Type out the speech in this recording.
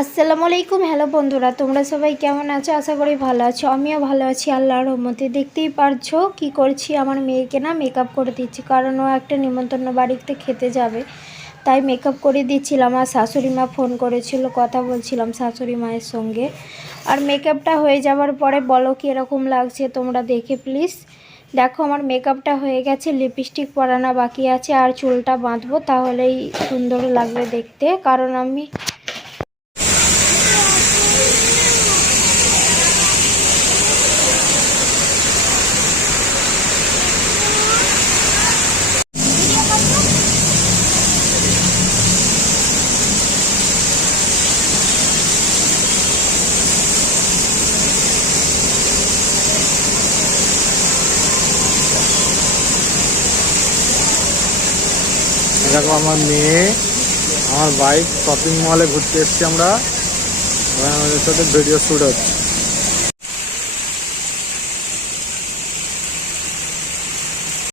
আসসালামু আলাইকুম, হ্যালো বন্ধুরা, তোমরা সবাই কেমন আছো? আশা করি ভালো আছো। আমিও ভালো আছি, আল্লাহর রহমতে। দেখতেই পারছ কি করছি? আমার মেয়েকে না মেকআপ করে দিচ্ছি, কারণ ও একটা নিমন্ত্রণ বাড়িতে খেতে যাবে। তাই মেকআপ করে দিচ্ছিলাম আর শাশুড়ি মা ফোন করেছিল, কথা বলছিলাম শাশুড়ি মায়ের সঙ্গে। আর মেকআপটা হয়ে যাওয়ার পরে বলো কি এরকম লাগছে তোমরা দেখে প্লিজ দেখো আমার মেকআপটা হয়ে গেছে লিপস্টিক পরানো বাকি আছে আর চুলটা বাঁধবো, তাহলেই সুন্দর লাগবে দেখতে। কারণ আমি দেখো আমার মেয়ে আমার বাইক শপিং মলে ঘুরতে এসছি আমরা। সাথে ভিডিও শুট হচ্ছে।